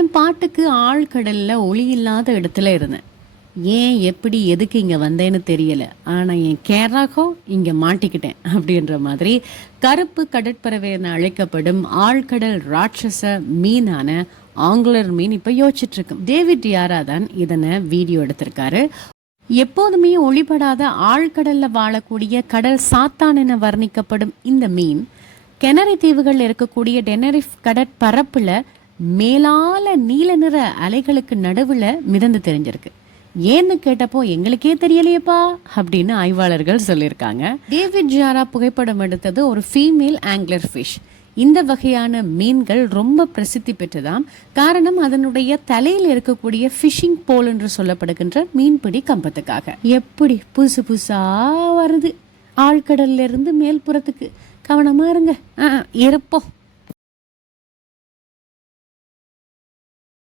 என் பாட்டுக்கு ஆழ்கடல்ல ஒளி இல்லாத இடத்துல இருந்தேன். ஏன் எப்படி எதுக்கு இங்கே வந்தேன்னு தெரியல. ஆனால் என் கேராகோ இங்கே மாட்டிக்கிட்டேன் அப்படின்ற மாதிரி கருப்பு கடற்பறவை என அழைக்கப்படும் ஆழ்கடல் ராட்சச மீனான ஆங்குலர் மீன் இப்போ யோசிச்சுட்டு டேவிட் யாரா தான் இதனை வீடியோ எடுத்திருக்காரு எப்போதுமே ஒளிபடாத ஆழ்கடலில் வாழக்கூடிய கடல் சாத்தான் என வர்ணிக்கப்படும் இந்த மீன் கெனரி தீவுகள் இருக்கக்கூடிய டெனரிஃப் கடற்பரப்பில் மேலால நீல நிற அலைகளுக்கு நடுவில் மிதந்து தெரிஞ்சிருக்கு. ஏன்னு கேட்டப்போ எங்களுக்கே தெரியலையேப்பா அப்படின்னு ஆய்வாளர்கள் சொல்லியிருக்காங்க. டேவிட் ஜாரா புகைப்படம் எடுத்தது ஒரு ஃபீமேல் ஆங்கிலர் ஃபிஷ் இந்த வகையான மீன்கள் ரொம்ப பிரசித்தி பெற்றதாம். காரணம் அதனுடைய தலையில் இருக்கக்கூடிய ஃபிஷிங் போல் என்று சொல்லப்படுகின்ற மீன்பிடி கம்பத்துக்காக. எப்படி புதுசு புதுசா வருது. ஆழ்கடல்ல இருந்து மேல்புறத்துக்கு. கவனமா இருங்க. ஆ, இருப்போம்.